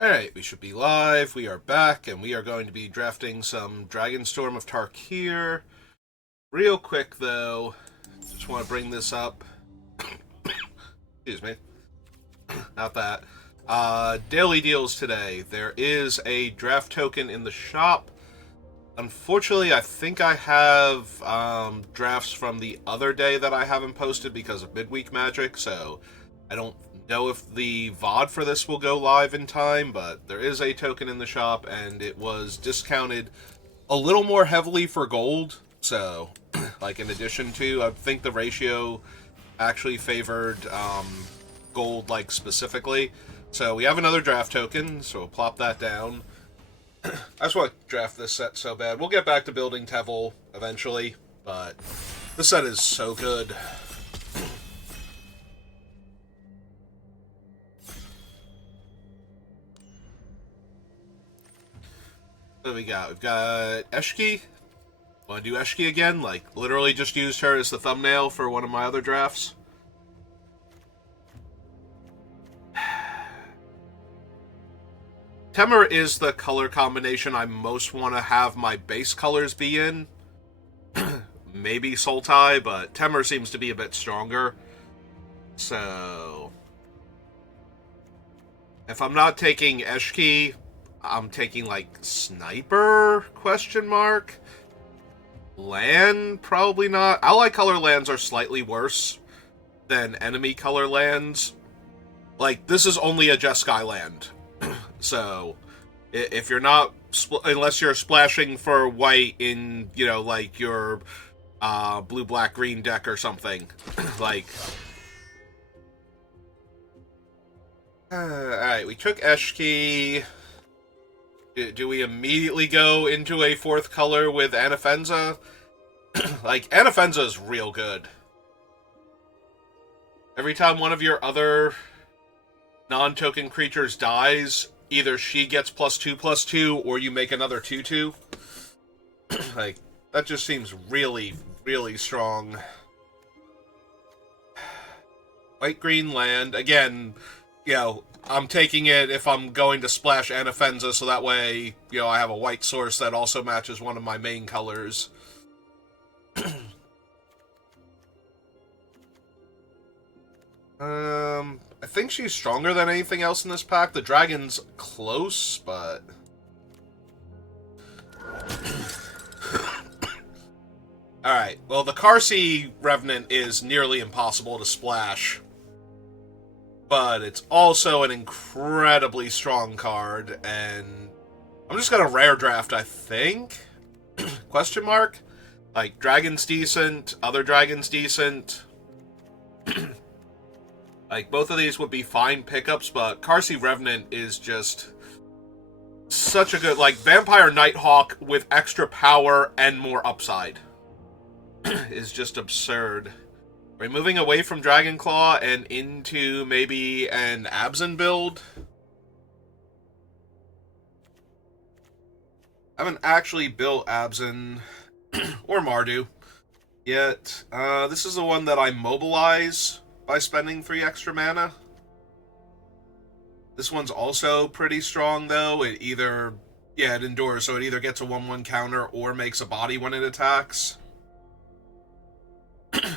Alright, we should be live. We are back, and we are going to be drafting some Dragonstorm of Tarkir. Real quick, though, just want to bring this up. Excuse me. Not that. Daily deals today. There is a draft token in the shop. Unfortunately, I think I have drafts from the other day that I haven't posted because of midweek magic, so I don't know if the VOD for this will go live in time, but there is a token in the shop, and it was discounted a little more heavily for gold. So, like, in addition to, I think the ratio actually favored gold, like, specifically. So we have another draft token, so we'll plop that down. I just want to draft this set so bad. We'll get back to building Tevel eventually, but this set is so good. What do we got? We've got Eshki. Want to do Eshki again? Like, literally just used her as the thumbnail for one of my other drafts. Temur is the color combination I most want to have my base colors be in. Maybe Sultai, but Temur seems to be a bit stronger. So, if I'm not taking Eshki, I'm taking, like, Sniper, question mark? Land, probably not. Ally color lands are slightly worse than enemy color lands. Like, this is only a Jeskai land. So, if you're not, unless you're splashing for white in, you know, like your blue, black, green deck or something. Like, alright, we took Eshki. Do we immediately go into a fourth color with Anafenza? Like, Anafenza is real good. Every time one of your other non-token creatures dies, either she gets +2/+2, or you make another 2/2. Like, that just seems really, really strong. White-green land. Again, you know, I'm taking it if I'm going to splash Anafenza, so that way, you know, I have a white source that also matches one of my main colors. I think she's stronger than anything else in this pack. The dragon's close, but... Alright, well, the Karsi Revenant is nearly impossible to splash. But it's also an incredibly strong card, and I'm just gonna rare draft, I think? Question mark? Like, Dragon's decent, other Dragon's decent. Like, both of these would be fine pickups, but Karsi Revenant is just such a good, like, Vampire Nighthawk with extra power and more upside. Is just absurd. We're moving away from Dragonclaw and into maybe an Abzan build. I haven't actually built Abzan or Mardu yet. This is the one that I mobilize by spending 3 extra mana. This one's also pretty strong, though. It either... Yeah, it endures, so it either gets a 1/1 counter or makes a body when it attacks.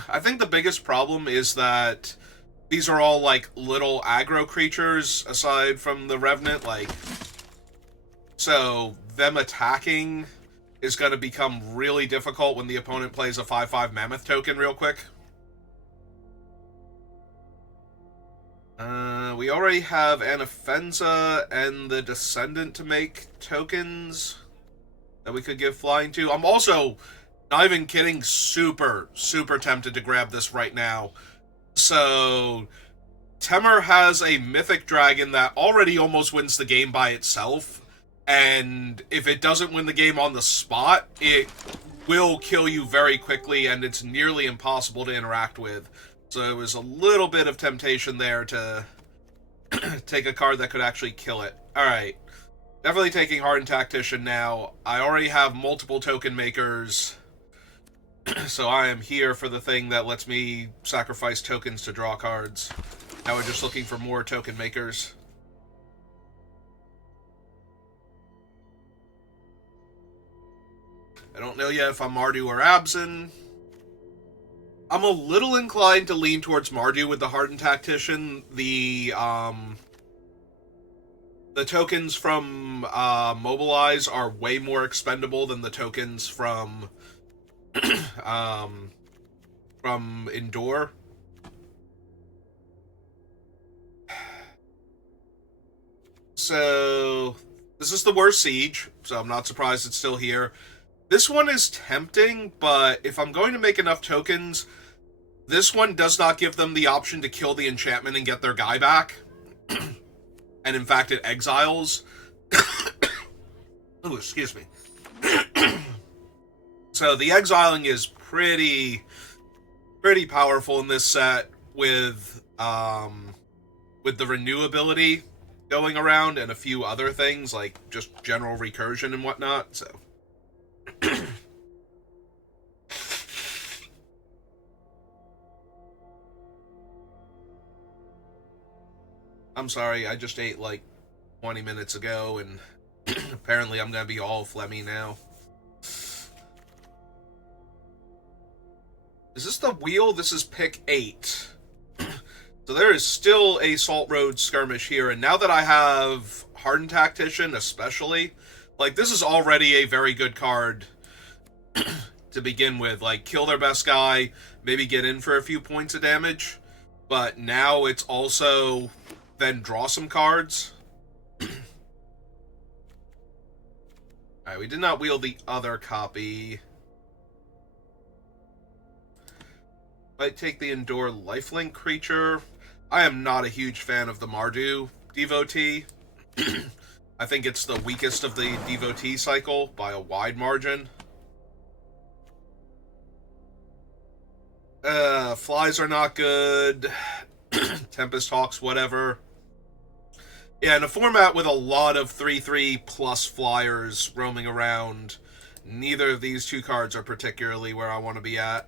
I think the biggest problem is that these are all, like, little aggro creatures, aside from the Revenant, like... So, them attacking is going to become really difficult when the opponent plays a 5/5 Mammoth token real quick. We already have Anafenza and the Descendant to make tokens that we could give flying to. I'm also, not even kidding, super, super tempted to grab this right now. So, Temur has a Mythic Dragon that already almost wins the game by itself, and if it doesn't win the game on the spot, it will kill you very quickly, and it's nearly impossible to interact with. So it was a little bit of temptation there to take a card that could actually kill it. Alright. Definitely taking Hardened Tactician now. I already have multiple token makers, so I am here for the thing that lets me sacrifice tokens to draw cards. Now we're just looking for more token makers. I don't know yet if I'm Mardu or Abzin. I'm a little inclined to lean towards Mardu with the Hardened Tactician. The tokens from Mobilize are way more expendable than the tokens from Endure. So, this is the worst siege, so I'm not surprised it's still here. This one is tempting, but if I'm going to make enough tokens, this one does not give them the option to kill the enchantment and get their guy back. And in fact, it exiles. Oh, excuse me. So the exiling is pretty powerful in this set with the renewability going around and a few other things like just general recursion and whatnot. So I'm sorry, I just ate like 20 minutes ago and apparently I'm gonna be all phlegmy now. Is this the wheel? This is pick 8. So there is still a Salt Road skirmish here, and now that I have Hardened Tactician especially, like, this is already a very good card to begin with. Like, kill their best guy, maybe get in for a few points of damage, but now it's also then draw some cards. Alright, we did not wield the other copy. Might take the Endure lifelink creature. I am not a huge fan of the Mardu devotee. I think it's the weakest of the devotee cycle by a wide margin. Flies are not good. Tempest Hawks, whatever. Yeah, in a format with a lot of 3/3 plus flyers roaming around, neither of these two cards are particularly where I want to be at.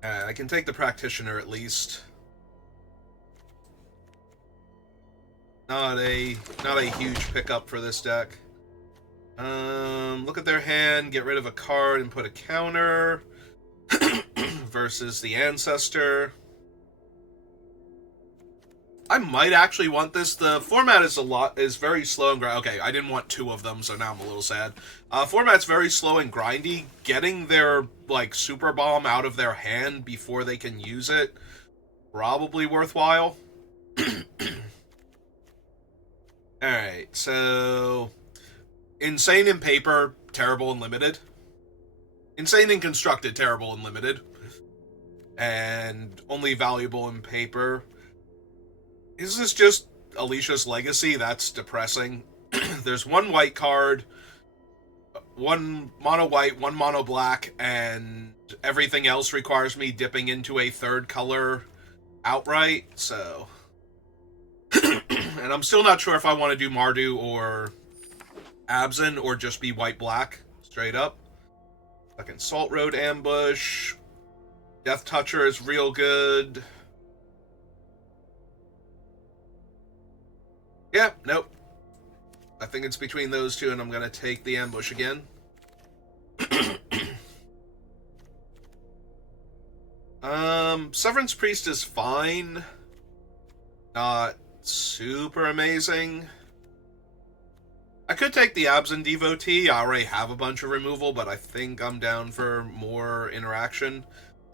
I can take the Practitioner at least. Not a huge pickup for this deck. Look at their hand, get rid of a card and put a counter versus the Ancestor. I might actually want this. The format is very slow and grindy. Okay, I didn't want 2 of them, so now I'm a little sad. Format's very slow and grindy. Getting their, like, Super Bomb out of their hand before they can use it, probably worthwhile. Alright, so Insane in paper, terrible in limited. Insane in constructed, terrible in limited. And only valuable in paper. Is this just Alicia's Legacy? That's depressing. There's 1 white card, 1 mono white, 1 mono black, and everything else requires me dipping into a 3rd color outright, so... And I'm still not sure if I want to do Mardu or Abzin or just be white-black, straight up. Second Salt Road Ambush. Death Toucher is real good. Yeah, nope. I think it's between those two, and I'm going to take the Ambush again. Severance Priest is fine. Not super amazing. I could take the Abzin Devotee. I already have a bunch of removal, but I think I'm down for more interaction.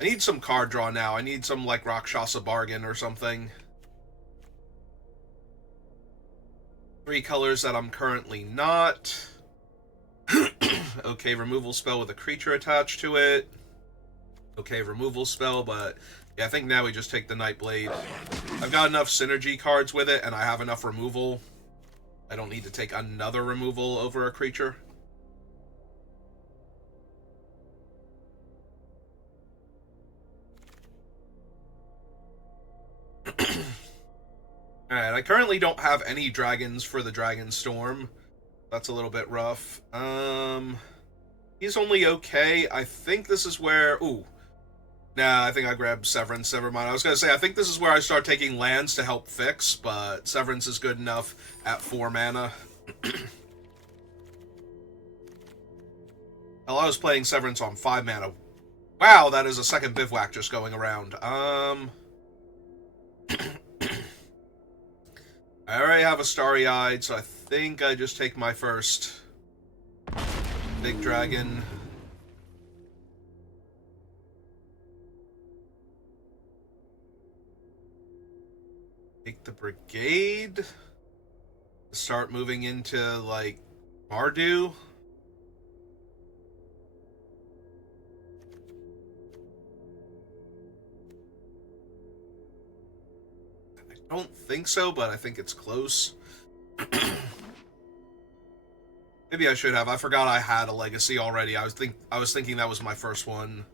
I need some card draw now. I need some, like, Rakshasa Bargain or something. 3 colors that I'm currently not. Okay, removal spell with a creature attached to it. Okay, removal spell, but yeah, I think now we just take the Nightblade. I've got enough synergy cards with it, and I have enough removal. I don't need to take another removal over a creature. Alright, I currently don't have any dragons for the Dragonstorm. That's a little bit rough. He's only okay. I think this is where... Ooh. Nah, I think I grabbed Severance. Never mind. I was going to say, I think this is where I start taking lands to help fix, but Severance is good enough at 4 mana. Well, I was playing Severance on 5 mana. Wow, that is a second Bivouac just going around. I already have a Starry-Eyed, so I think I just take my first big dragon. Take the Brigade. Start moving into, like, Mardu. I don't think so, but I think it's close. Maybe I should have. I forgot I had a legacy already. I was thinking that was my first one.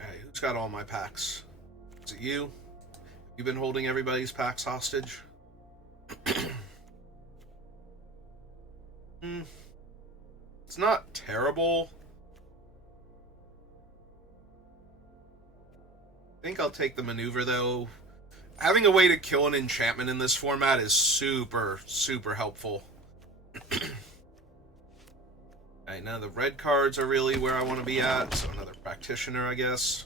Hey, who's got all my packs? Is it you? You've been holding everybody's packs hostage? It's not terrible. I think I'll take the maneuver, though. Having a way to kill an enchantment in this format is super, super helpful. Alright, now the red cards are really where I want to be at, so another practitioner, I guess.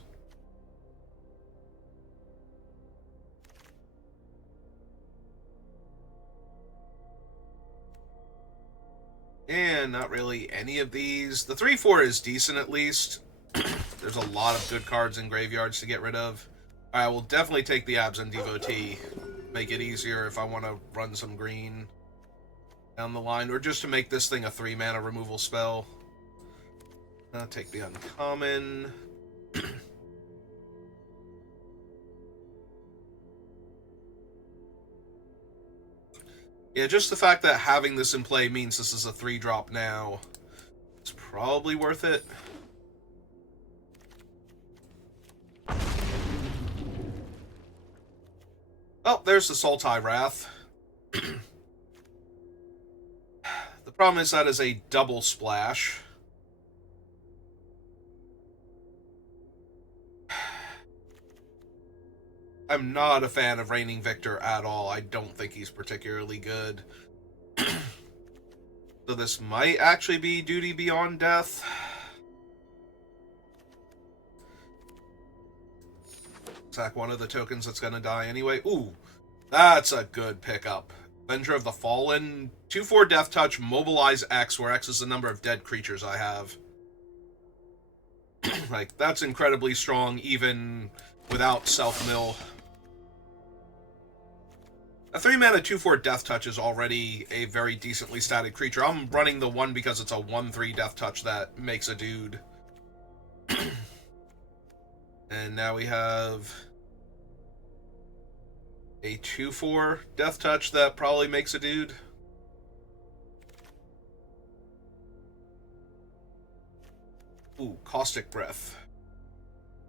And not really any of these. The 3-4 is decent, at least. There's a lot of good cards in graveyards to get rid of. I will definitely take the Absent Devotee. Make it easier if I want to run some green down the line, or just to make this thing a 3-mana removal spell. I'll take the uncommon. Yeah, just the fact that having this in play means this is a 3-drop now. It's probably worth it. Oh, there's the Sultai Wrath. The problem is that is a double splash. I'm not a fan of Reigning Victor at all. I don't think he's particularly good. So this might actually be Duty Beyond Death. Sack one of the tokens that's gonna die anyway. Ooh, that's a good pickup. Avenger of the Fallen. 2/4 Death Touch, Mobilize X, where X is the number of dead creatures I have. Like, that's incredibly strong, even without self-mill. A 3-mana 2/4 Death Touch is already a very decently statted creature. I'm running the one because it's a 1/3 Death Touch that makes a dude. And now we have a 2/4 Death Touch that probably makes a dude. Ooh, Caustic Breath.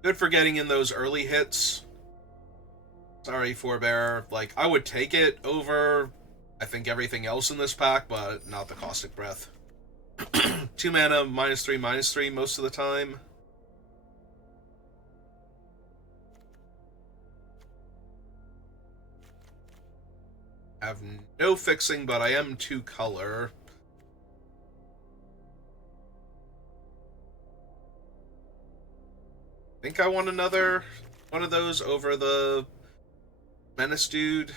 Good for getting in those early hits. Sorry, Forebearer. Like, I would take it over, I think, everything else in this pack, but not the Caustic Breath. 2 mana, -3/-3 most of the time. Have no fixing, but I am 2 color. I think I want another one of those over the Menace dude.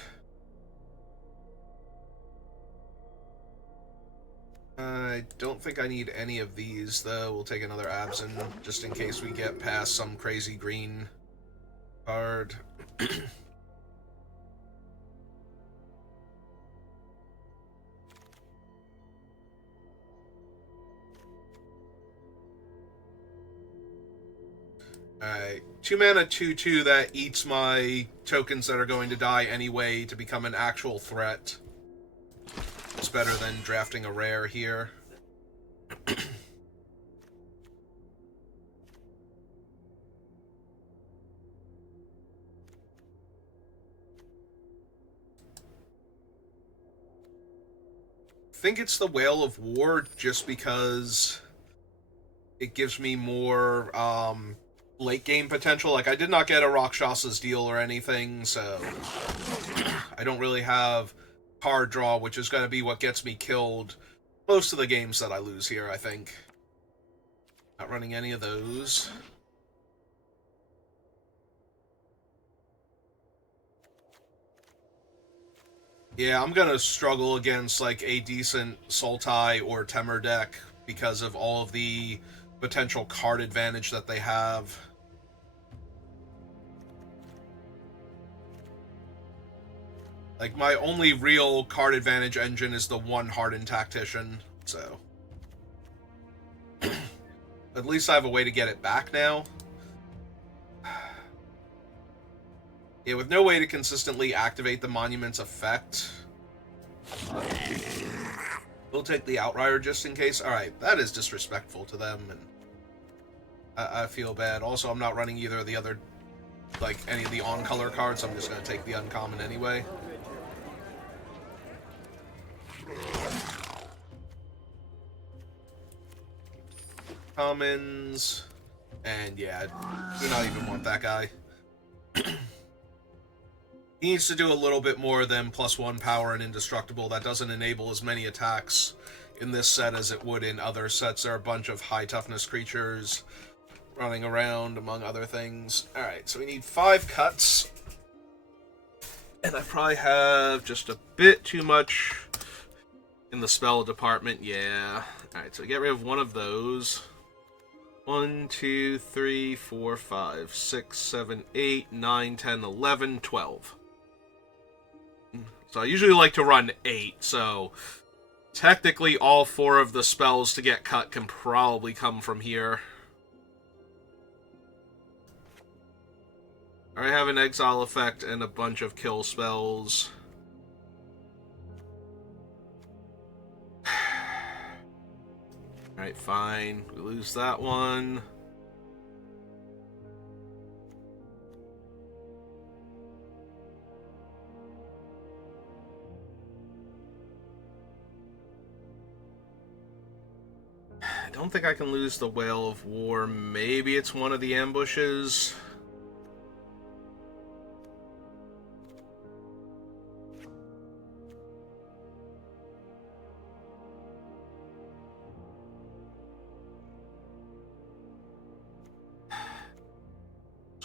I don't think I need any of these, though. We'll take another Absent, just in case we get past some crazy green card. Alright. 2 mana 2/2 that eats my tokens that are going to die anyway to become an actual threat. It's better than drafting a rare here. I think it's the Whale of War just because it gives me more late game potential. Like, I did not get a Rakshas's Deal or anything, so I don't really have card draw, which is going to be what gets me killed most of the games that I lose here, I think. Not running any of those. Yeah, I'm going to struggle against, like, a decent Sultai or Temur deck because of all of the potential card advantage that they have. Like, my only real card advantage engine is the one Hardened Tactician, so... At least I have a way to get it back now. Yeah, with no way to consistently activate the Monument's effect. We'll take the Outrider just in case. Alright, that is disrespectful to them, and I feel bad. Also, I'm not running either of the other, like, any of the on-color cards, so I'm just going to take the uncommon anyway. Commons, and yeah, do not even want that guy. He needs to do a little bit more than +1 power and indestructible. That doesn't enable as many attacks in this set as it would in other sets. There are a bunch of high toughness creatures running around, among other things. Alright, so we need 5 cuts. And I probably have just a bit too much in the spell department, yeah. Alright, so we get rid of one of those. 1, 2, 3, 4, 5, 6, 7, 8, 9, 10, 11, 12. So I usually like to run 8, so technically all 4 of the spells to get cut can probably come from here. I have an exile effect and a bunch of kill spells. Alright, fine. We lose that one. I don't think I can lose the Whale of War. Maybe it's one of the ambushes.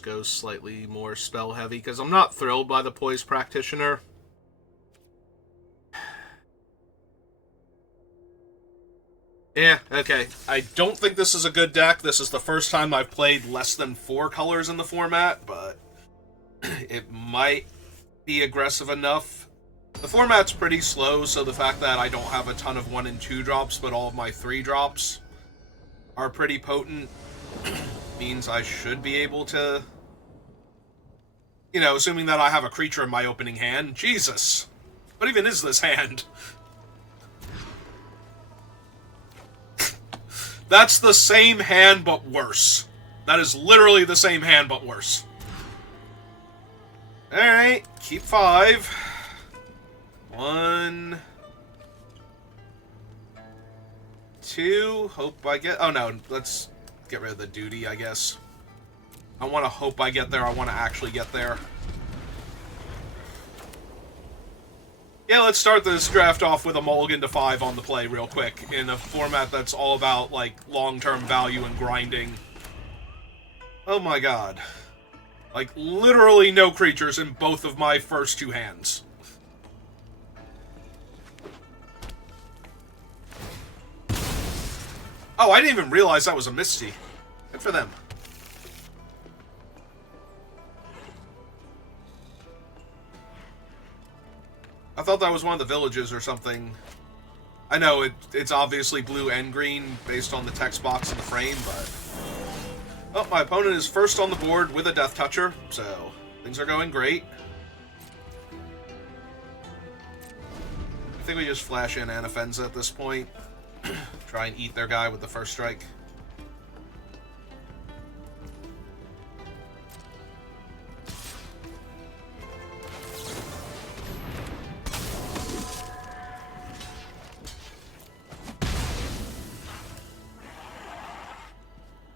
Goes slightly more spell heavy because I'm not thrilled by the Poise Practitioner. Yeah, okay. I don't think this is a good deck. This is the first time I've played less than 4 colors in the format, but it might be aggressive enough. The format's pretty slow, so the fact that I don't have a ton of 1 and 2 drops, but all of my 3 drops are pretty potent, means I should be able to, you know, assuming that I have a creature in my opening hand. Jesus! What even is this hand? That's the same hand, but worse. That is literally the same hand, but worse. Alright, keep 5. 1... 2, hope I get... Oh no, let's get rid of the duty, I guess. I want to hope I get there, I want to actually get there. Yeah, let's start this draft off with a mulligan to 5 on the play real quick, in a format that's all about, like, long-term value and grinding. Oh my god. Like, literally no creatures in both of my first 2 hands. Oh, I didn't even realize that was a Misty. Good for them. I thought that was one of the villages or something. I know it's obviously blue and green based on the text box in the frame, but Oh, my opponent is first on the board with a Death Toucher, so things are going great. I think we just flash in Anafenza at this point. Try and eat their guy with the first strike.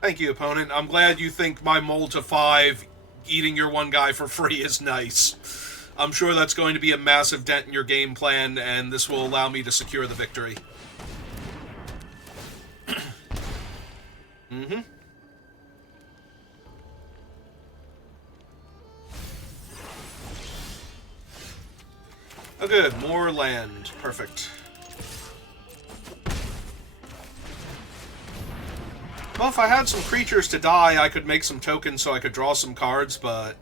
Thank you, opponent. I'm glad you think my mold to 5 eating your one guy for free is nice. I'm sure that's going to be a massive dent in your game plan, and this will allow me to secure the victory. Mm-hmm. Oh good, more land. Perfect. Well, if I had some creatures to die, I could make some tokens so I could draw some cards, but...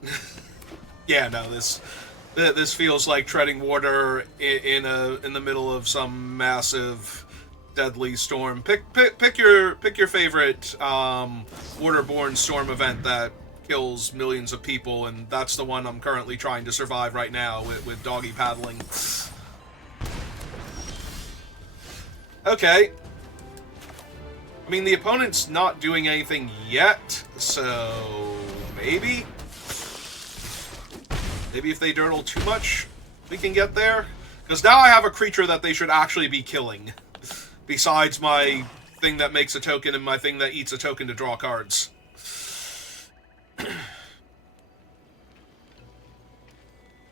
yeah, no, this feels like treading water in the middle of some massive deadly storm. Pick your favorite waterborne storm event that kills millions of people, and that's the one I'm currently trying to survive right now with doggy paddling. Okay. I mean, the opponent's not doing anything yet, so maybe? Maybe if they dirtle too much, we can get there? Because now I have a creature that they should actually be killing. Besides my thing that makes a token and my thing that eats a token to draw cards.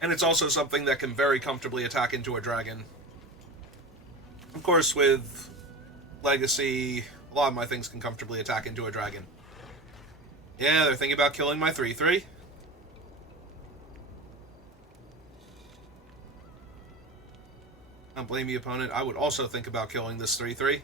And it's also something that can very comfortably attack into a dragon. Of course, with Legacy, a lot of my things can comfortably attack into a dragon. Yeah, they're thinking about killing my 3/3. Don't blame me, opponent. I would also think about killing this 3/3.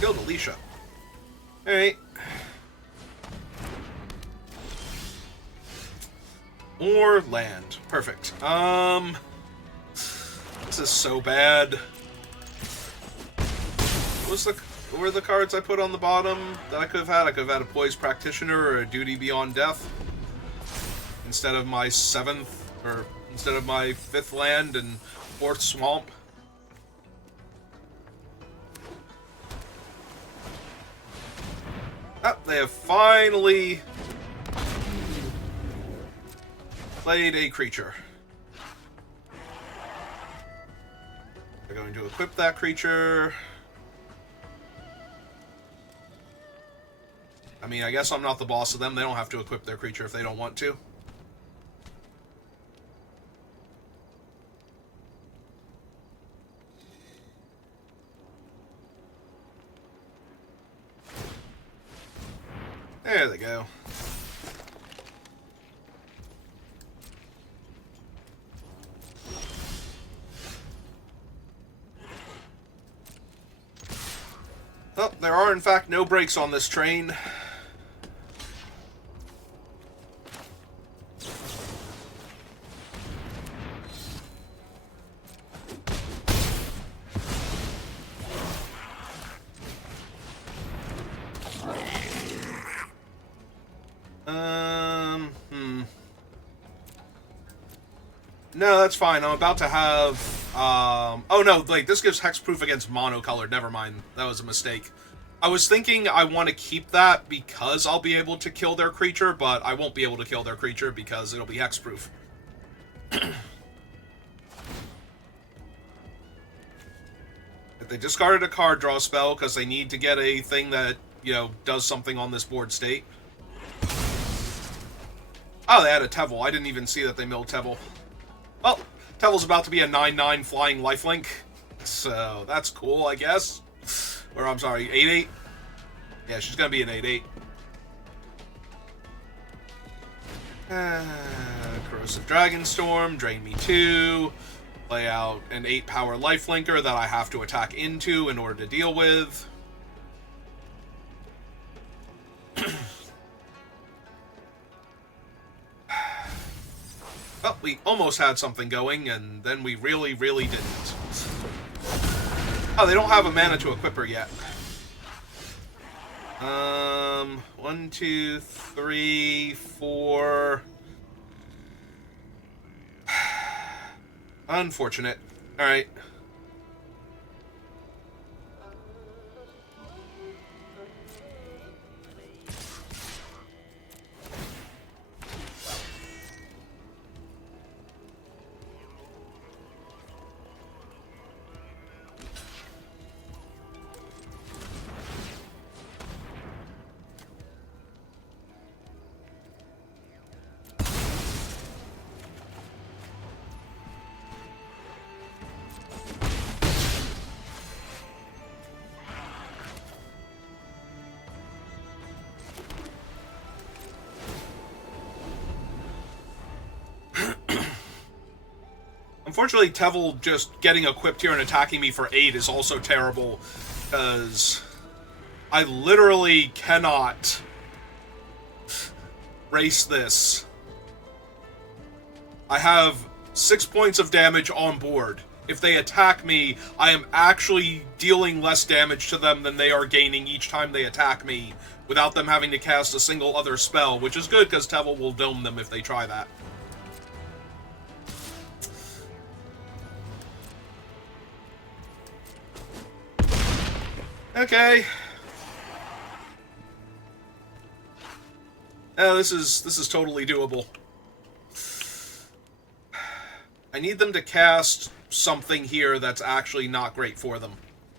Killed Alicia. Alright. More land. Perfect. This is so bad. What were the cards I put on the bottom that I could have had? I could have had a Poised Practitioner or a Duty Beyond Death. Instead of my 7th, or instead of my 5th land and 4th Swamp. Oh, they have finally played a creature. They're going to equip that creature. I mean, I guess I'm not the boss of them. They don't have to equip their creature if they don't want to. There they go. Oh, there are in fact no brakes on this train. No, that's fine. I'm about to have... oh, no, like, this gives hexproof against monocolored. Never mind. That was a mistake. I was thinking I want to keep that because I'll be able to kill their creature, but I won't be able to kill their creature because it'll be hexproof. If they discarded a card draw spell because they need to get a thing that, you know, does something on this board state. Oh, they had a Tevel. I didn't even see that they milled Tevel. Well, Tevel's about to be a 9/9 flying lifelink, so that's cool, I guess. Or, I'm sorry, 8/8? Yeah, she's gonna be an 8/8. Corrosive Dragonstorm, drain me 2. Lay out an 8-power lifelinker that I have to attack into in order to deal with. We almost had something going, and then we really, really didn't. Oh, they don't have a mana to equip her yet. 1, 2, 3, 4. Unfortunate. Alright. Unfortunately, Tevel just getting equipped here and attacking me for 8 is also terrible, because I literally cannot race this. I have 6 points of damage on board. If they attack me, I am actually dealing less damage to them than they are gaining each time they attack me, without them having to cast a single other spell, which is good because Tevel will dome them if they try that. Okay. This is totally doable. I need them to cast something here that's actually not great for them.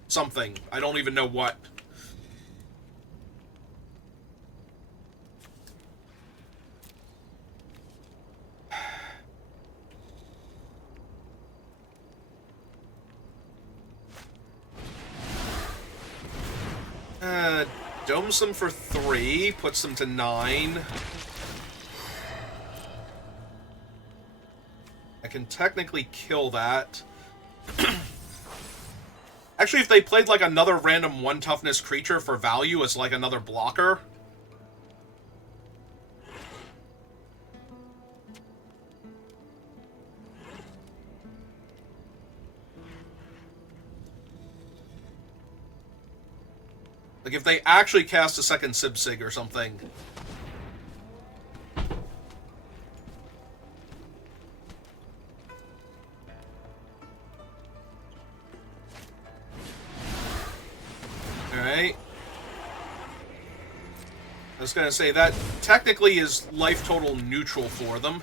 Something. I don't even know what. Domes them for 3, puts them to 9. I can technically kill that. Actually, if they played like another random 1 toughness creature for value as like another blocker. Like if they actually cast a second Sibsig or something. Alright. I was gonna say, that technically is life total neutral for them.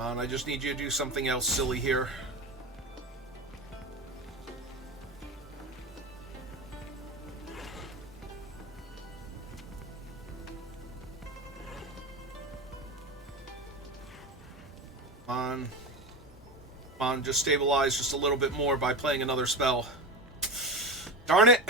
I just need you to do something else silly here. Come on, just stabilize just a little bit more by playing another spell. Darn it!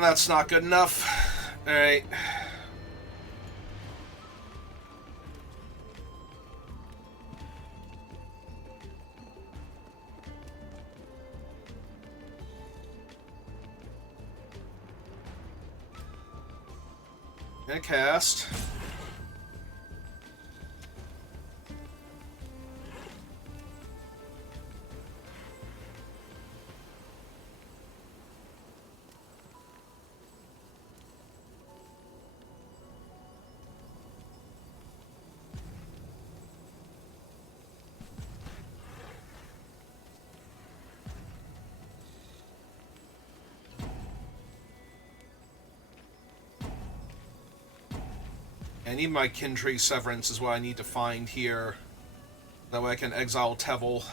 That's not good enough. Alright. Gonna cast. I need my kin tree severance is what I need to find here. That way I can exile Tevel.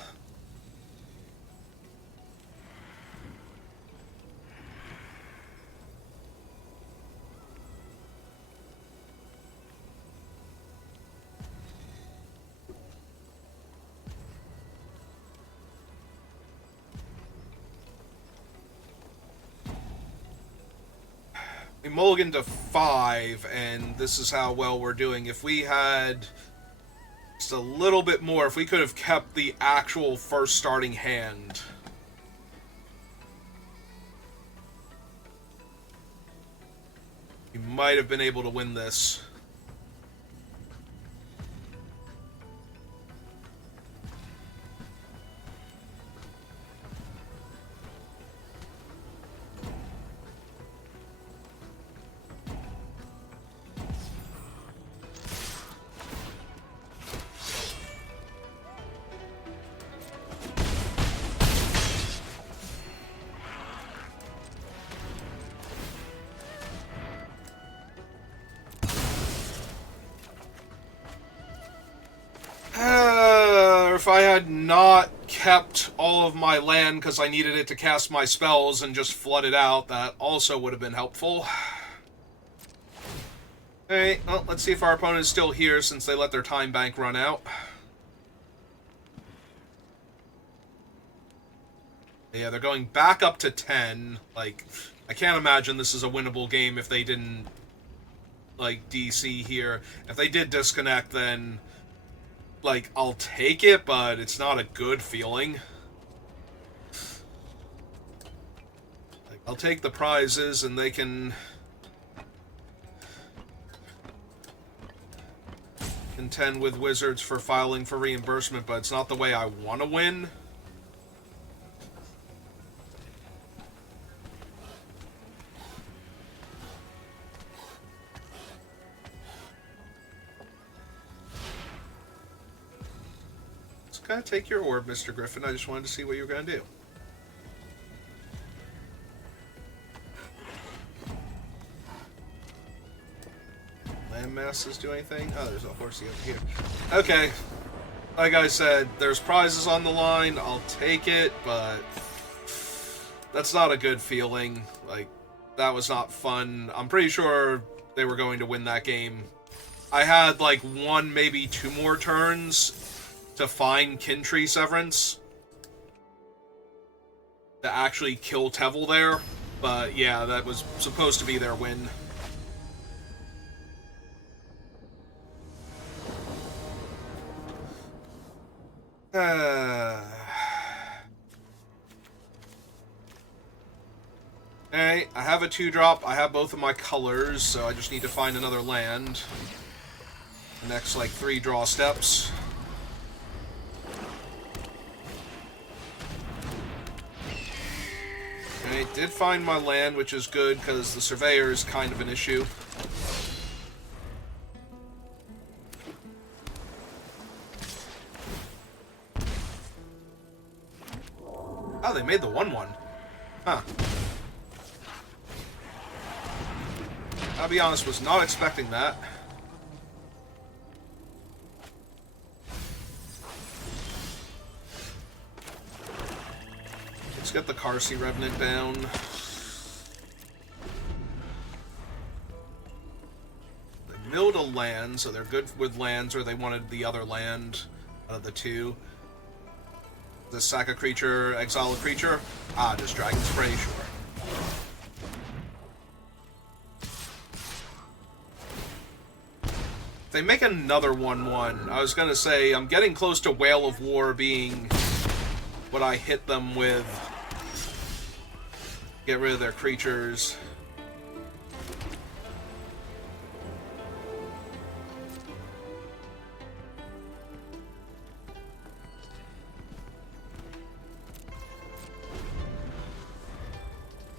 We mulligan to 5, and this is how well we're doing. If we had just a little bit more, if we could have kept the actual first starting hand, we might have been able to win this. If I had not kept all of my land because I needed it to cast my spells and just flood it out, that also would have been helpful. Alright, well, let's see if our opponent is still here since they let their time bank run out. Yeah, they're going back up to 10. Like, I can't imagine this is a winnable game if they didn't, like, DC here. If they did disconnect, then, like, I'll take it, but it's not a good feeling. Like, I'll take the prizes, and they can contend with wizards for filing for reimbursement, but it's not the way I want to win. Gotta take your orb, Mr. Griffin. I just wanted to see what you were gonna do. Land masses do anything? Oh, there's a horsey over here. Okay. Like I said, there's prizes on the line. I'll take it, but that's not a good feeling. Like, that was not fun. I'm pretty sure they were going to win that game. I had, like, one, maybe two more turns to find kin tree severance to actually kill Tevel there, but yeah, that was supposed to be their win. Alright, I have a 2-drop, I have both of my colors, so I just need to find another land. The next, like, 3 draw steps. I did find my land, which is good, because the Surveyor is kind of an issue. Oh, they made the 1/1. Huh. I'll be honest, was not expecting that. Let's get the Carsey Revenant down. They milled a land, so they're good with lands, or they wanted the other land out of the 2. The sack a creature, exile a creature. Ah, just Dragon Spray, sure. They make another 1/1. I was gonna say, I'm getting close to Whale of War being what I hit them with. Get rid of their creatures.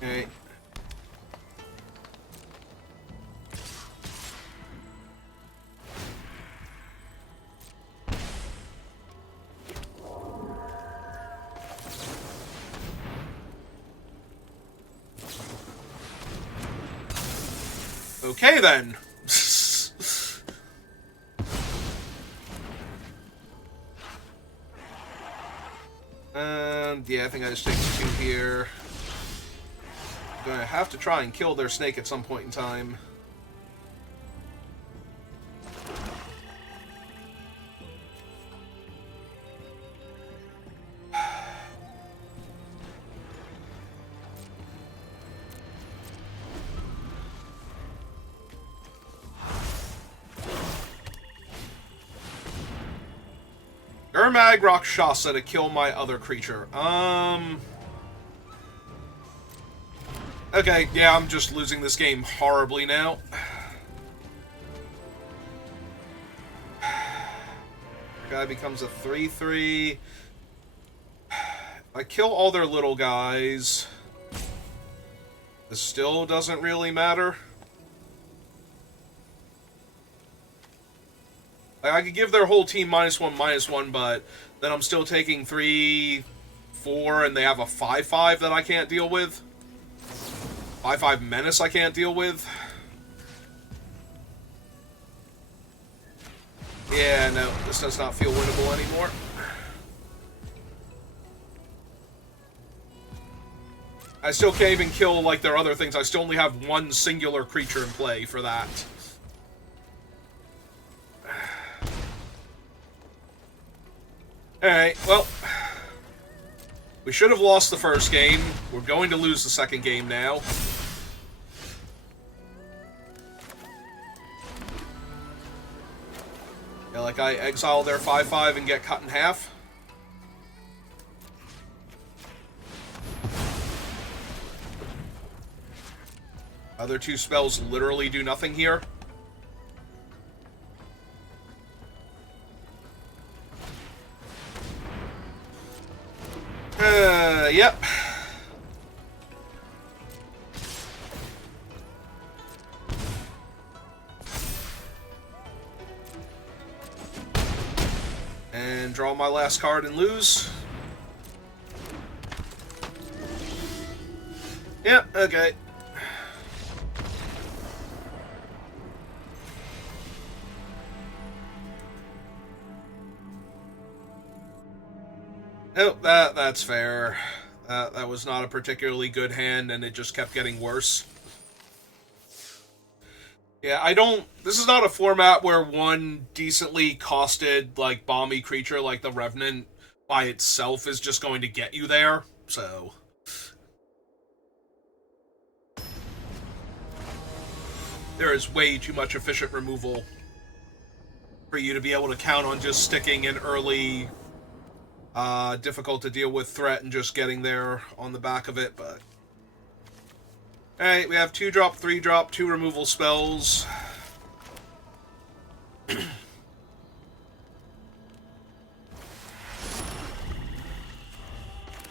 Okay. Okay, then. I think I just take 2 here. I'm going to have to try and kill their snake at some point in time. Ermag Rakshasa to kill my other creature. Okay, yeah, I'm just losing this game horribly now. Guy becomes a 3/3. I kill all their little guys. This still doesn't really matter. I could give their whole team -1/-1, but then I'm still taking 3, 4, and they have a 5/5 that I can't deal with. 5/5 menace I can't deal with. Yeah, no, this does not feel winnable anymore. I still can't even kill, like, their other things. I still only have one singular creature in play for that. Alright, well, we should have lost the first game. We're going to lose the second game now. Yeah, like I exile their 5/5 and get cut in half. Other 2 spells literally do nothing here. Yep. And draw my last card and lose. Yep, okay. Oh, that's fair. That was not a particularly good hand, and it just kept getting worse. Yeah, this is not a format where one decently costed, like, bomby creature like the Revenant by itself is just going to get you there, so... There is way too much efficient removal for you to be able to count on just sticking an early... difficult to deal with threat and just getting there on the back of it, but... Alright, we have 2-drop, 3-drop, 2 removal spells. None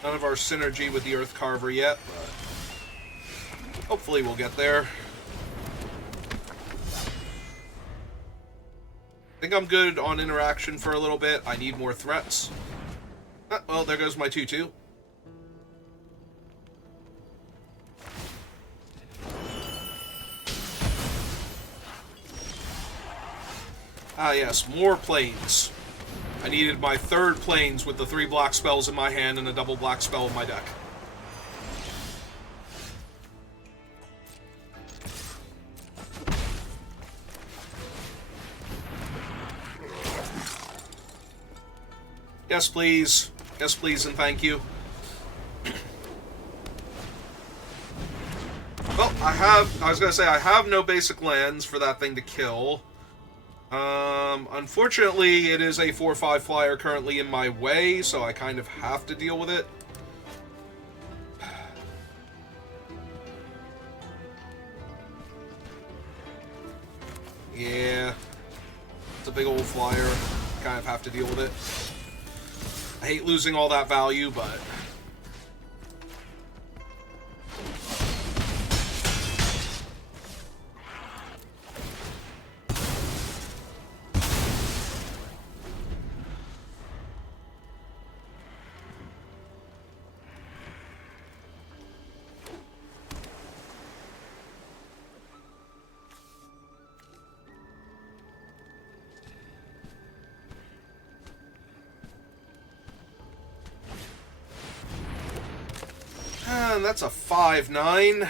of our synergy with the Earth Carver yet, but hopefully we'll get there. I think I'm good on interaction for a little bit. I need more threats. Ah, well, there goes my 2/2. Ah, yes, more planes. I needed my 3rd planes with the 3 black spells in my hand and a double black spell in my deck. Yes, please. Yes, please, and thank you. Well, I was gonna say, I have no basic lands for that thing to kill. Unfortunately, it is a 4/5 flyer currently in my way, so I kind of have to deal with it. Yeah. It's a big old flyer. Kind of have to deal with it. I hate losing all that value, but... That's a 5/9.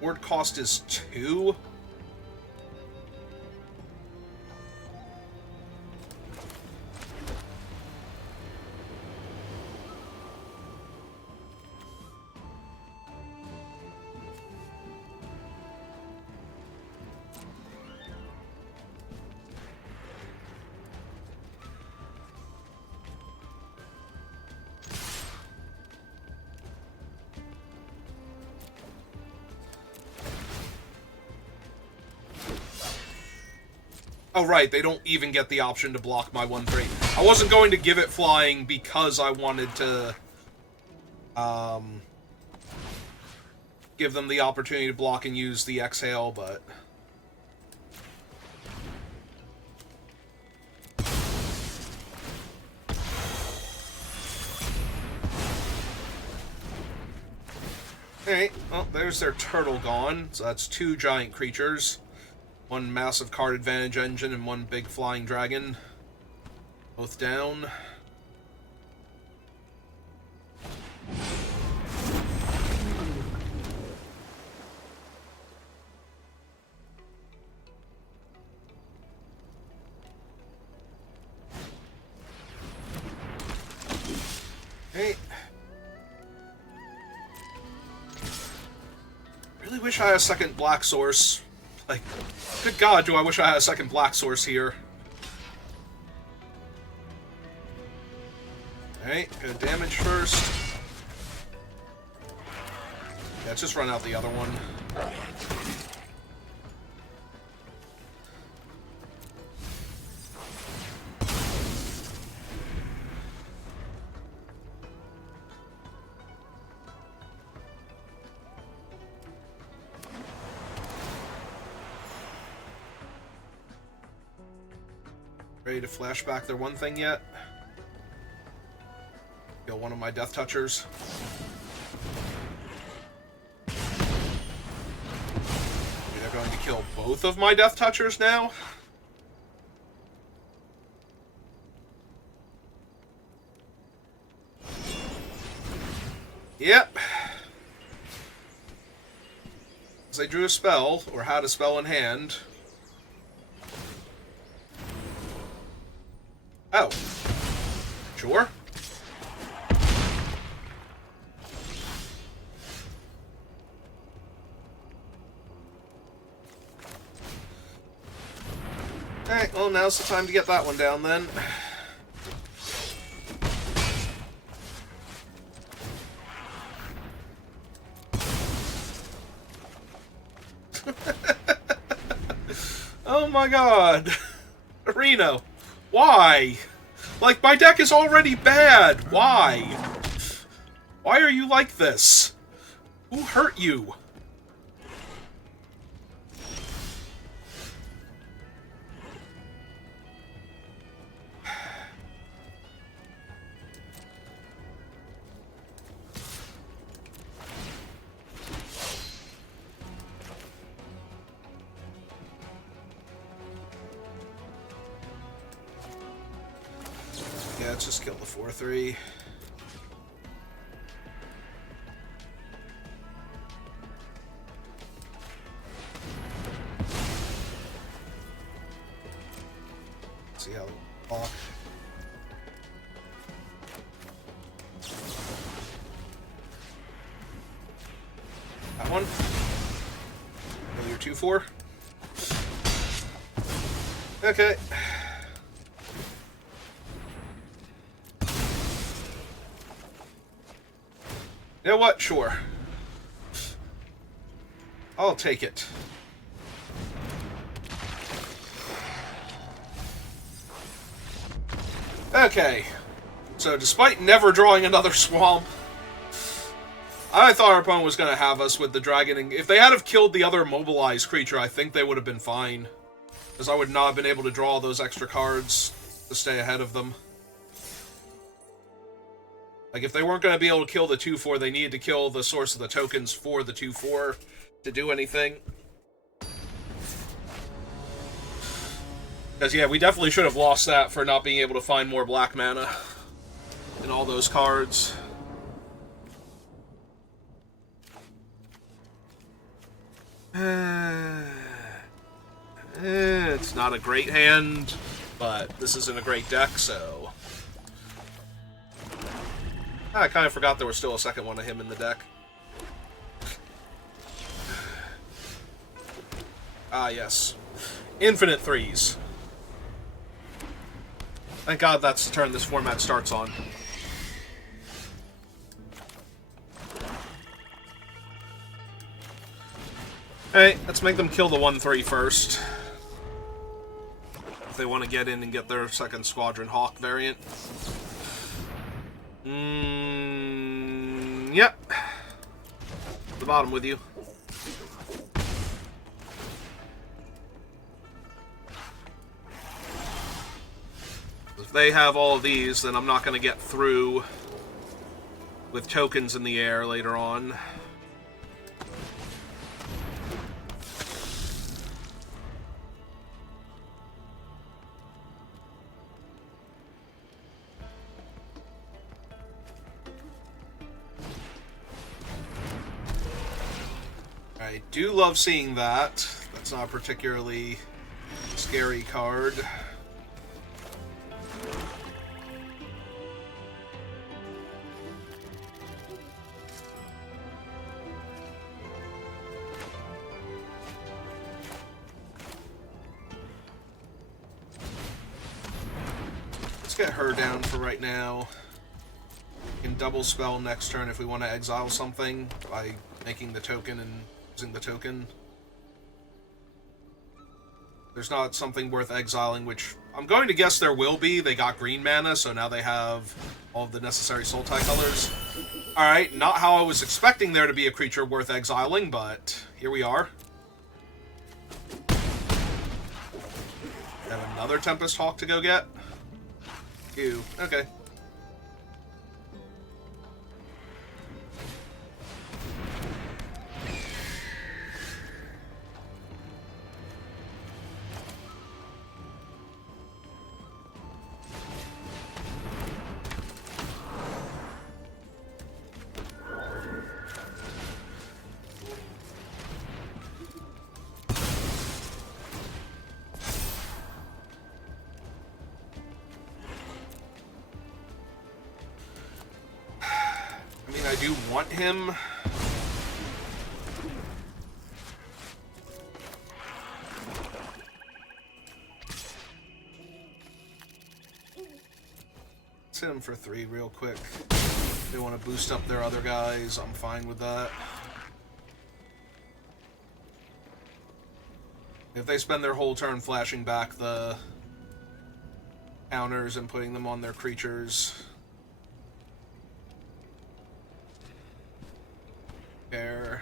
Word cost is 2. Oh, right, they don't even get the option to block my 1/3. I wasn't going to give it flying because I wanted to, give them the opportunity to block and use the exhale, but... Alright, well, there's their turtle gone, so that's 2 giant creatures. 1 massive card advantage engine and 1 big flying dragon. Both down. Hey. Really wish I had a second black source. Like, good God, do I wish I had a second black source here. Alright, gonna damage first. Yeah, let's just run out the other one. Ready to flash back their 1 thing yet? Kill one of my Death Touchers. Maybe they're going to kill both of my Death Touchers now? Yep. As I drew a spell, or had a spell in hand. Oh. Sure. Alright, well, now's the time to get that one down, then. Oh my god. Arena. Why? Like, my deck is already bad. Why? Why are you like this? Who hurt you? Yeah, let's just kill the 4/3. See how they block. That one. Kill your 2/4. Okay. You know what? Sure. I'll take it. Okay. So, despite never drawing another swamp, I thought our opponent was going to have us with the dragon. And if they had have killed the other mobilized creature, I think they would have been fine. Because I would not have been able to draw those extra cards to stay ahead of them. Like, if they weren't going to be able to kill the 2/4, they needed to kill the source of the tokens for the 2/4 to do anything. Because, yeah, we definitely should have lost that for not being able to find more black mana in all those cards. It's not a great hand, but this isn't a great deck, so... I kind of forgot there was still a second one of him in the deck. Ah, yes. Infinite threes. Thank God that's the turn this format starts on. Alright, let's make them kill the 1/3 first. If they want to get in and get their second Squadron Hawk variant. Yep. The bottom with you. If they have all of these, then I'm not going to get through with tokens in the air later on. I do love seeing that. That's not a particularly scary card. Let's get her down for right now. We can double spell next turn if we want to exile something by making the token and using the token. There's not something worth exiling, which I'm going to guess there will be. They got green mana, so now they have all of the necessary Sultai colors. Alright, not how I was expecting there to be a creature worth exiling, but here we are. Have another Tempest Hawk to go get. Ew, okay. I do want him. Let's hit him for 3 real quick. If they want to boost up their other guys, I'm fine with that. If they spend their whole turn flashing back the counters and putting them on their creatures... There.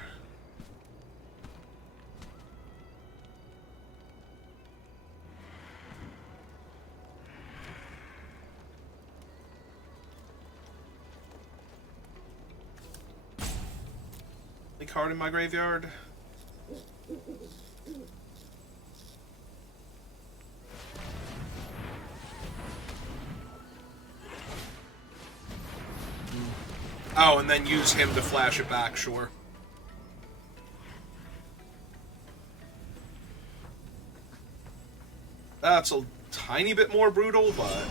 Any card in my graveyard? Oh, and then use him to flash it back, sure. That's a tiny bit more brutal, but...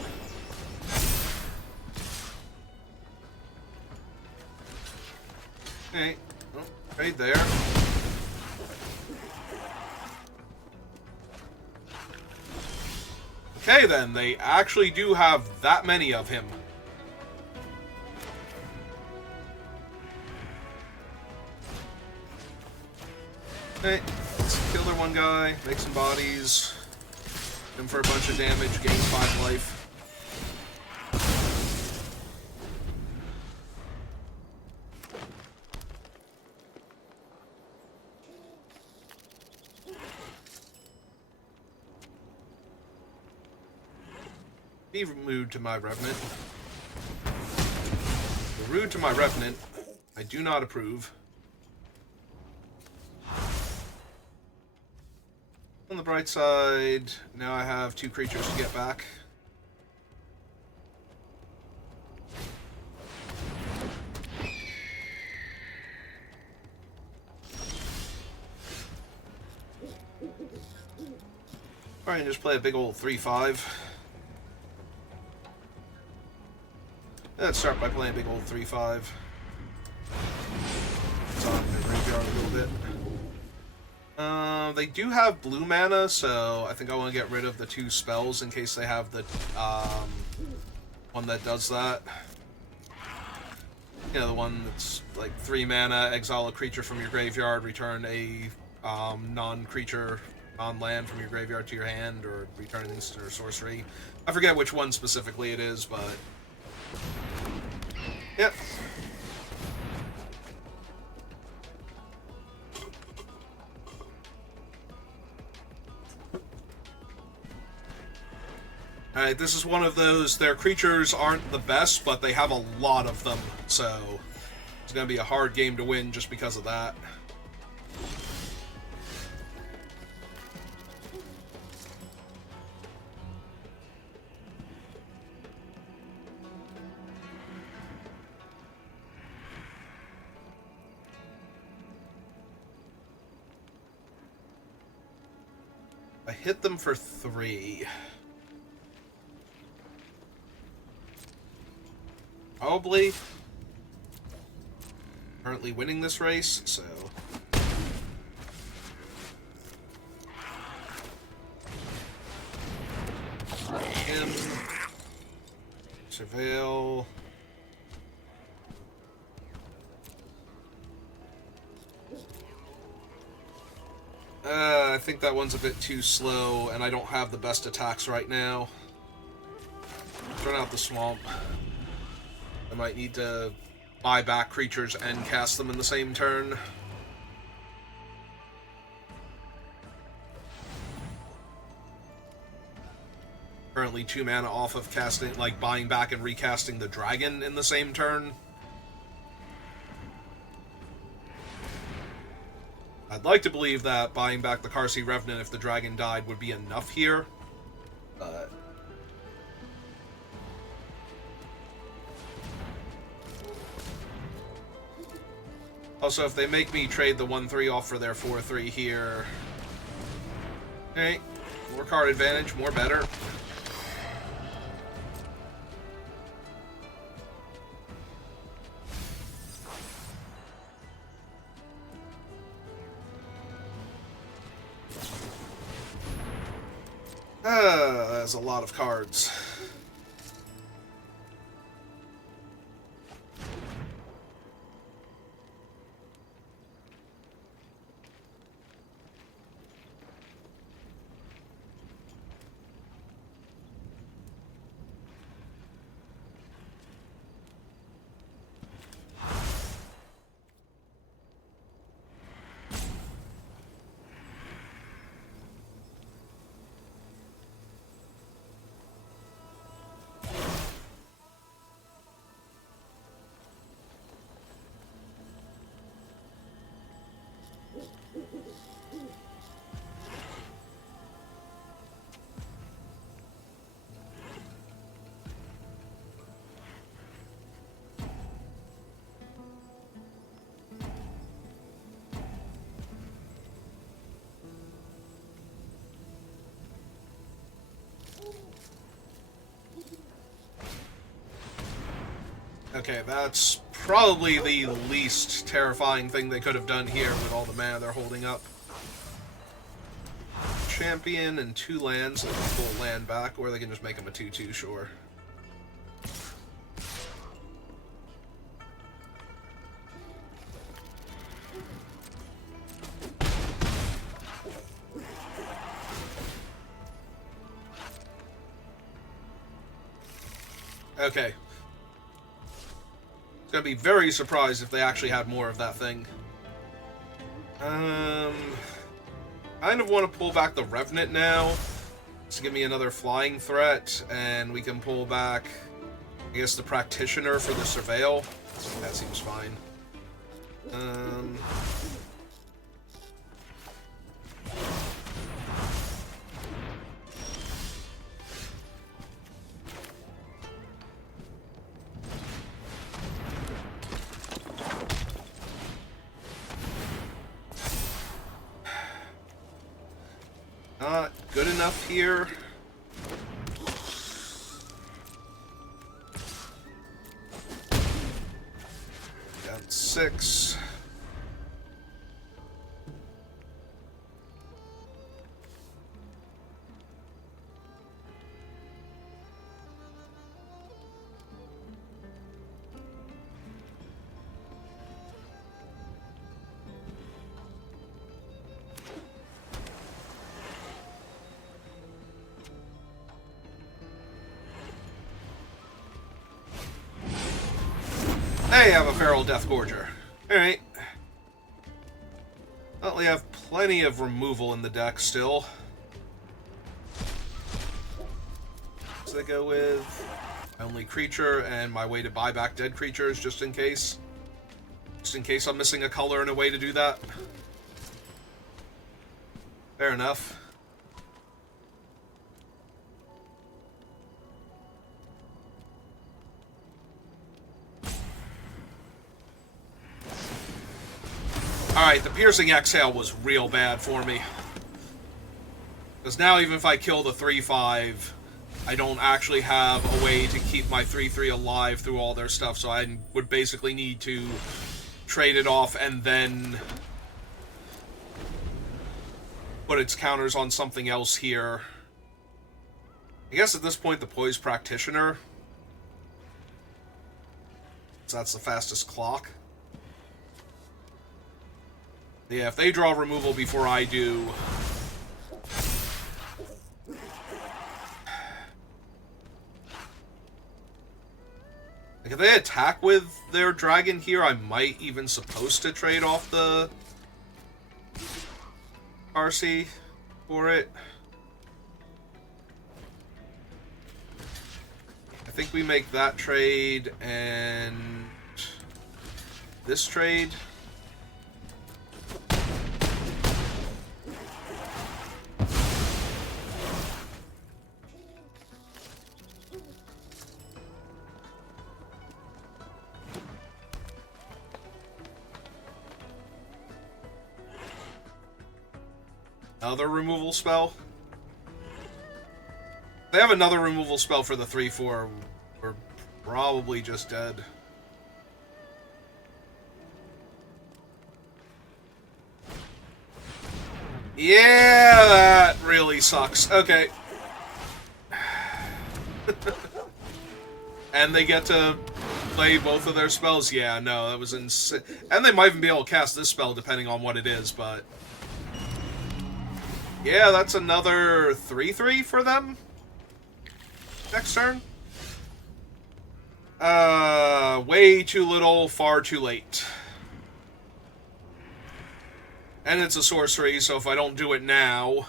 Okay. Oh, right there. Okay, then. They actually do have that many of him. Okay. Let's kill their one guy, make some bodies. Him for a bunch of damage, gain 5 life. Be rude to my Revenant. Rude to my Revenant. I do not approve. On the bright side, now I have 2 creatures to get back. Alright, just play a big old 3/5. Let's start by playing a big old 3/5. It's on the graveyard a little bit. They do have blue mana, so I think I want to get rid of the 2 spells in case they have the one that does that. You know, the one that's like 3 mana, exile a creature from your graveyard, return a non-creature on land from your graveyard to your hand, or return an instant or sorcery. I forget which one specifically it is, but yep. Alright, this is one of those, their creatures aren't the best, but they have a lot of them, so it's going to be a hard game to win just because of that. I hit them for 3. Probably currently winning this race, so him surveil. I think that one's a bit too slow, and I don't have the best attacks right now. Turn out the swamp. I might need to buy back creatures and cast them in the same turn. Currently 2 mana off of casting, like buying back and recasting the dragon in the same turn. I'd like to believe that buying back the Karsi Revenant if the dragon died would be enough here, but also, if they make me trade the 1/3 off for their 4/3 here, okay, more card advantage, more better. That's a lot of cards. Okay, that's probably the least terrifying thing they could have done here with all the mana they're holding up. Champion and 2 lands, so they can pull land back, or they can just make them a 2/2, sure. Okay. Gonna be very surprised if they actually had more of that thing. Kind of want to pull back the Revenant now to give me another flying threat, and we can pull back, I guess, the Practitioner for the Surveil. That seems fine. Not good enough here. Down 6. They have a Feral Death Gorger. Alright. Well, we have plenty of removal in the deck still. So they go with my only creature and my way to buy back dead creatures just in case. Just in case I'm missing a color and a way to do that. Fair enough. Alright, the Piercing Exhale was real bad for me. Because now even if I kill the 3/5, I don't actually have a way to keep my 3/3 alive through all their stuff, so I would basically need to trade it off and then put its counters on something else here. I guess at this point the Poise Practitioner. So that's the fastest clock. Yeah, if they draw removal before I do... Like, if they attack with their dragon here, I might even supposed to trade off the RC for it. I think we make that trade and this trade. Another removal spell. If they have another removal spell for the 3/4, we're probably just dead. Yeah, that really sucks. Okay. And they get to play both of their spells? Yeah, no, that was insane. And they might even be able to cast this spell depending on what it is, but... Yeah, that's another 3/3 for them. Next turn. Way too little, far too late. And it's a sorcery, so if I don't do it now...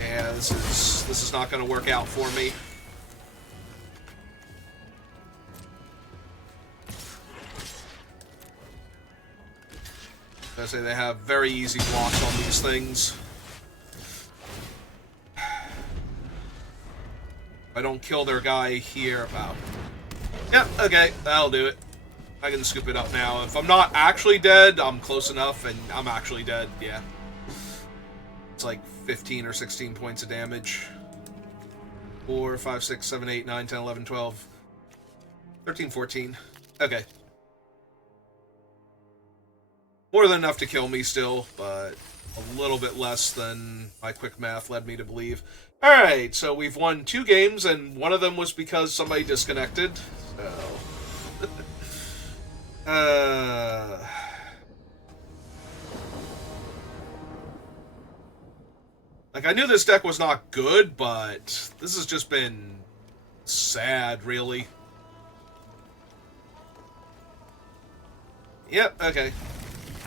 Yeah, this is not going to work out for me. I say they have very easy blocks on these things. If I don't kill their guy here, about... Yeah, okay, that'll do it. I can scoop it up now. If I'm not actually dead, I'm close enough, and I'm actually dead, yeah. It's like 15 or 16 points of damage. 4, 5, 6, 7, 8, 9, 10, 11, 12, 13, 14. Okay. More than enough to kill me still, but a little bit less than my quick math led me to believe. Alright, so we've won 2 games, and one of them was because somebody disconnected. So... Like, I knew this deck was not good, but this has just been sad, really. Yep, okay.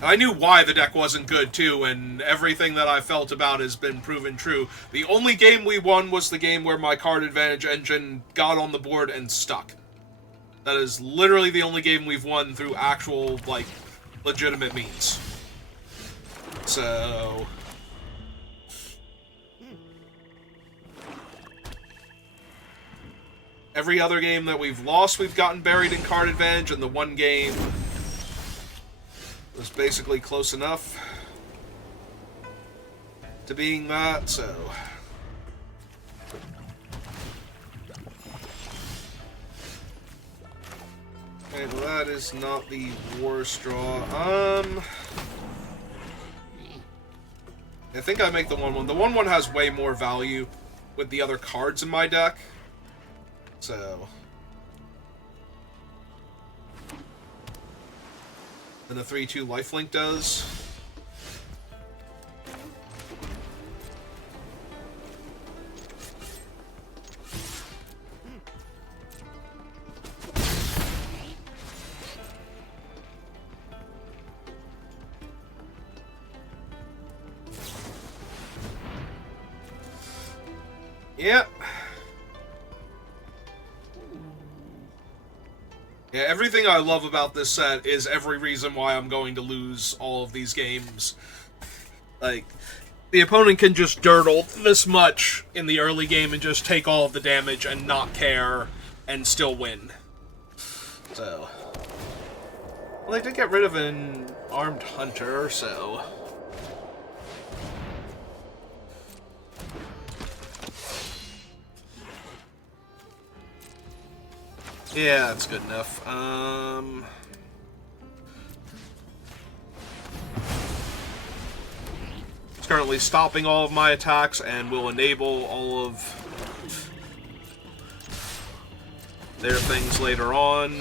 I knew why the deck wasn't good, too, and everything that I felt about has been proven true. The only game we won was the game where my card advantage engine got on the board and stuck. That is literally the only game we've won through actual, like, legitimate means. So... Every other game that we've lost, we've gotten buried in card advantage, and the one game was basically close enough to being that, so... Okay, well that is not the worst draw. I think I make the 1-1. The 1-1 has way more value with the other cards in my deck. So... than the 3-2 lifelink does. Yep. Yeah, everything I love about this set is every reason why I'm going to lose all of these games. Like, the opponent can just dirtle this much in the early game and just take all of the damage and not care and still win. So... well, they did get rid of an armed hunter, so... yeah, that's good enough. It's currently stopping all of my attacks and will enable all of their things later on.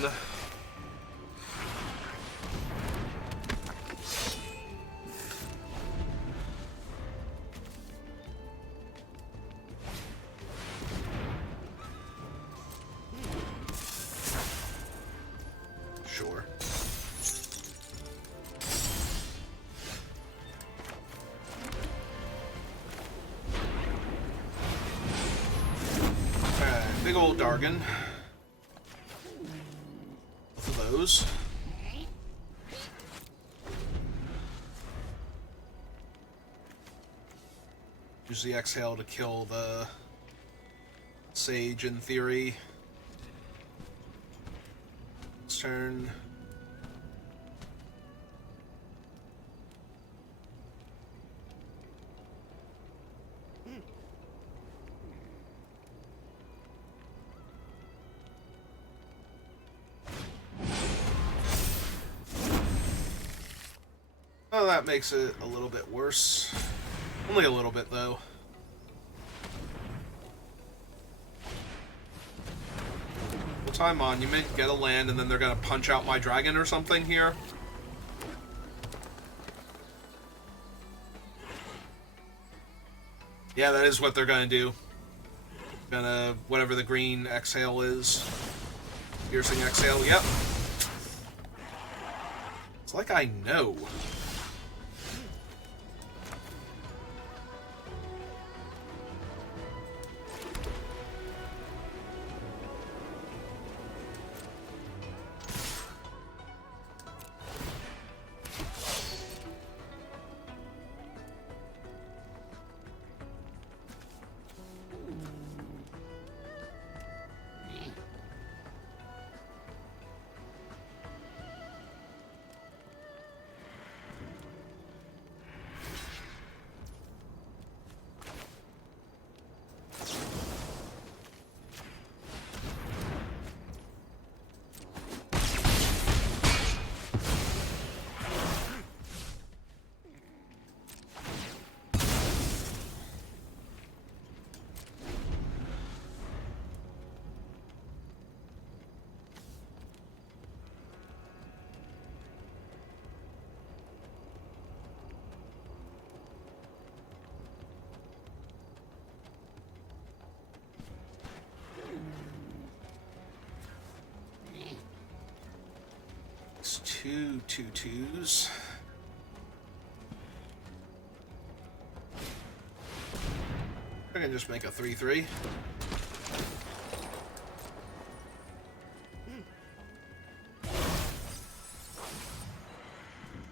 Sure. Alright, big old Dargon. Both of those. Use the exhale to kill the Sage in theory. Turn. Oh, that makes it a little bit worse. Only a little bit, though. Time Monument, get a land, and then they're gonna punch out my dragon or something here. Yeah, that is what they're gonna do. Gonna, whatever the green exhale is. Piercing exhale, yep. It's like I know. It's 2 2/2s. I can just make a 3/3.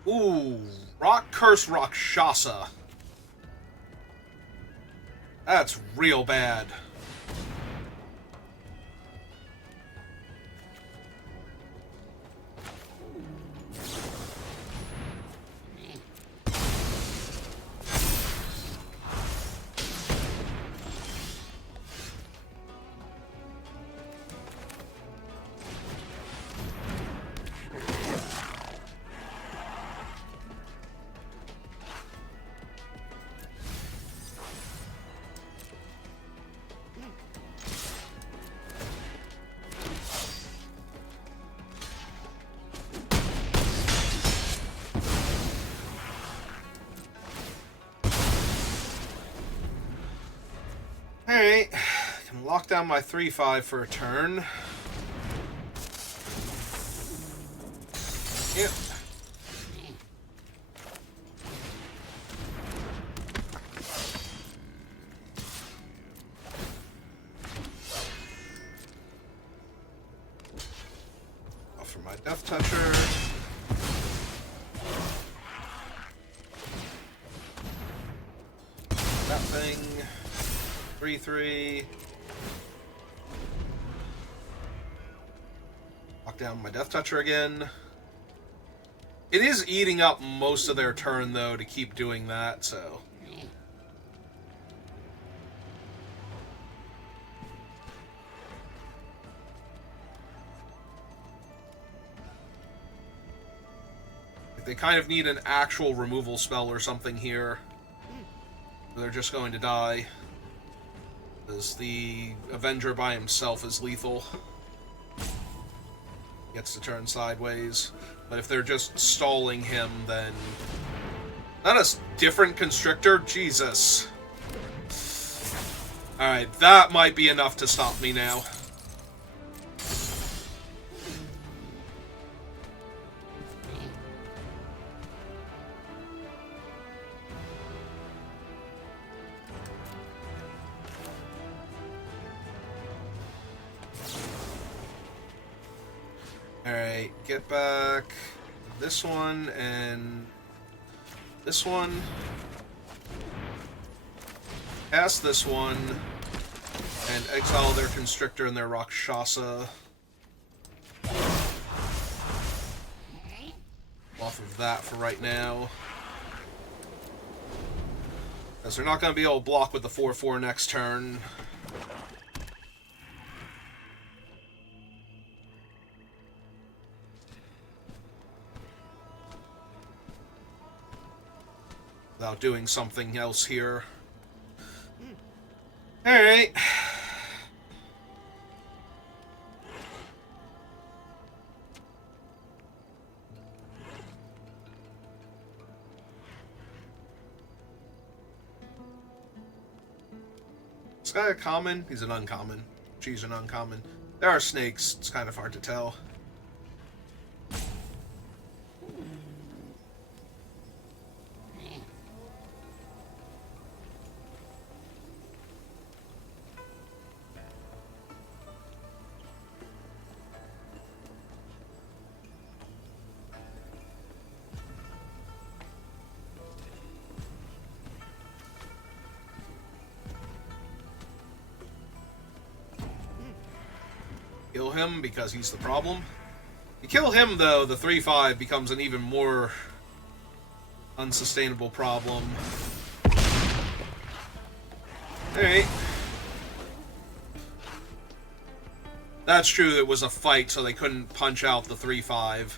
Ooh, Rock Curse Rakshasa. That's real bad. Alright, can lock down my 3-5 for a turn. Yep. Offer my Death Toucher. That thing. 3-3. Lock down my Death Toucher again. It is eating up most of their turn, though, to keep doing that, so... They kind of need an actual removal spell or something here. They're just going to die. Because the Avenger by himself is lethal. Gets to turn sideways. But if they're just stalling him, then... Not a different Constrictor? Jesus. Alright, that might be enough to stop me now. Alright, get back this one and this one. Cast this one and exile their Constrictor and their Rakshasa. Off of that for right now. Because they're not going to be able to block with the 4-4 next turn. Without doing something else here. Alright. Is this guy a common? He's an uncommon. She's an uncommon. There are snakes. It's kind of hard to tell. Kill him because he's the problem. You kill him, though, the 3-5 becomes an even more unsustainable problem. Alright. That's true, it was a fight, so they couldn't punch out the 3-5.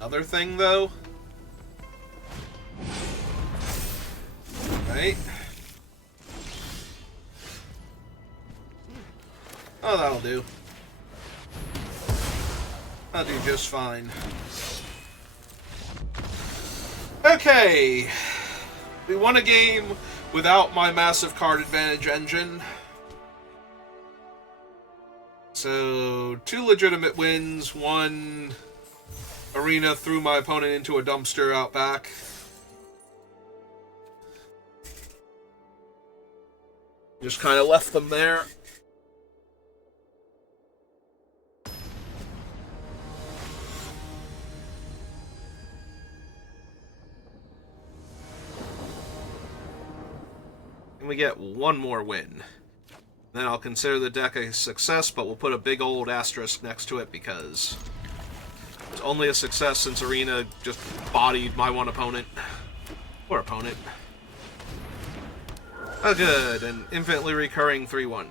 Other thing, though. Right. Oh, that'll do. That'll do just fine. Okay. We won a game without my massive card advantage engine. So, 2 legitimate wins, 1... Arena threw my opponent into a dumpster out back. Just kind of left them there. And we get one more win. Then I'll consider the deck a success, but we'll put a big old asterisk next to it because... It's only a success since Arena just bodied my one opponent. Poor opponent. Oh good, an infinitely recurring 3-1.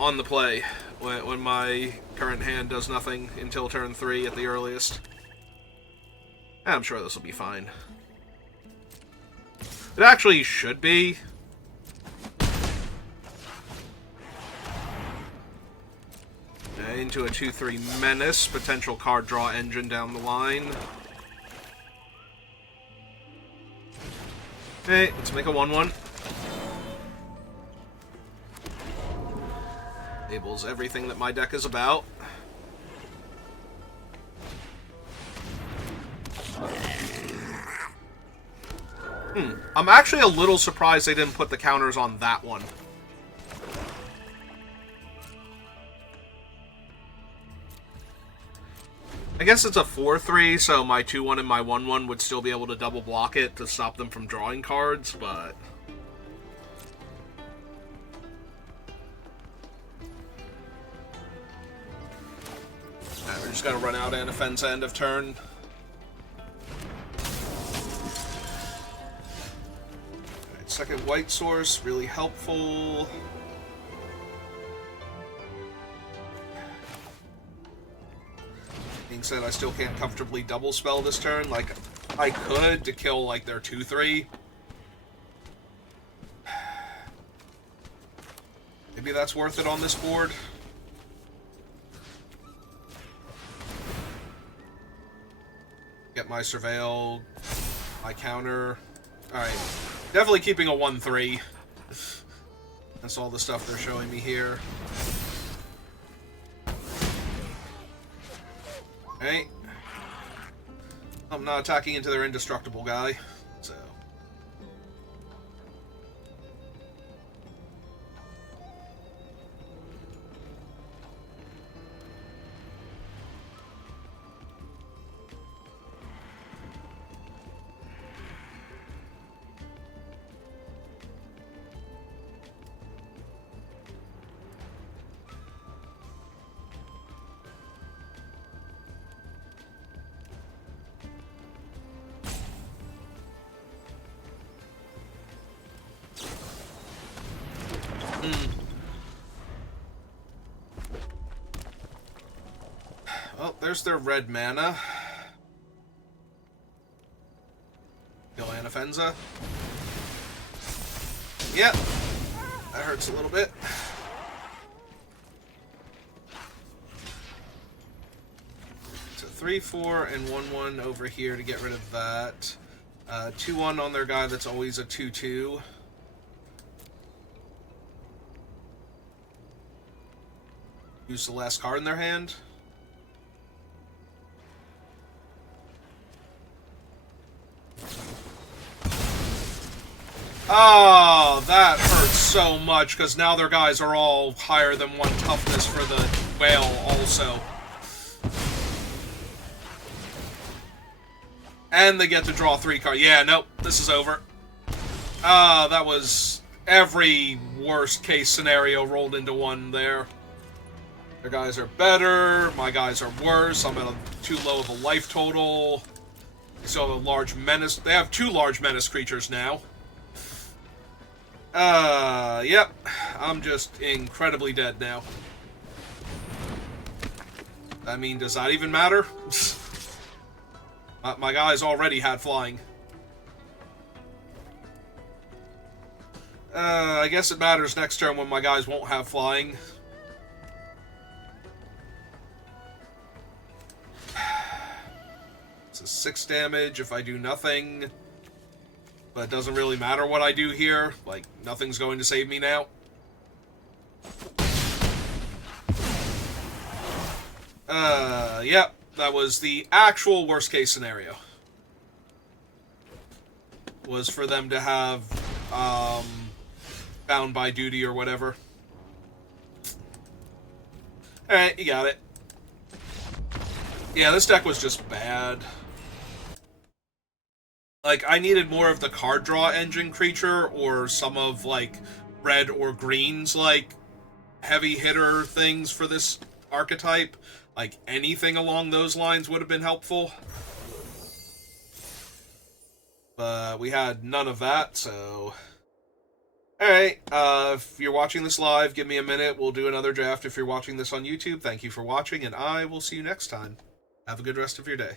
On the play, when my current hand does nothing until turn 3 at the earliest. I'm sure this will be fine. It actually should be. Okay. Into a 2-3 Menace, potential card draw engine down the line. Okay, let's make a 1-1. Enables everything that my deck is about. I'm actually a little surprised they didn't put the counters on that one. I guess it's a 4-3, so my 2-1 and my 1-1 would still be able to double block it to stop them from drawing cards, but... Alright, we're just gonna run out and offense end of turn. Alright, second white source, really helpful. Being said, I still can't comfortably double spell this turn. Like, I could to kill, like, their 2-3. Maybe that's worth it on this board. Get my Surveil, my counter. Alright, definitely keeping a 1-3. That's all the stuff they're showing me here. Alright. I'm not attacking into their indestructible guy, so... Well, there's their red mana. Kill Anafenza. Yep. That hurts a little bit. So 3-4 and 1-1 over here to get rid of that. 2-1 on their guy that's always a 2-2. Use the last card in their hand. Oh, that hurts so much, because now their guys are all higher than 1 toughness for the whale also. And they get to draw 3 cards. Yeah, nope, this is over. That was every worst case scenario rolled into one there. Their guys are better, my guys are worse, I'm at too low of a life total. They still have a large menace. They have 2 large menace creatures now. Yep. I'm just incredibly dead now. I mean, does that even matter? My guys already had flying. I guess it matters next turn when my guys won't have flying. It's a 6 damage if I do nothing. But it doesn't really matter what I do here. Like, nothing's going to save me now. Yep. That was the actual worst case scenario. Was for them to have, bound by duty or whatever. Alright, you got it. Yeah, this deck was just bad. Like, I needed more of the card draw engine creature, or some of, like, red or green's, like, heavy hitter things for this archetype. Like, anything along those lines would have been helpful. But we had none of that, so... Alright, if you're watching this live, give me a minute. We'll do another draft. If you're watching this on YouTube, thank you for watching, and I will see you next time. Have a good rest of your day.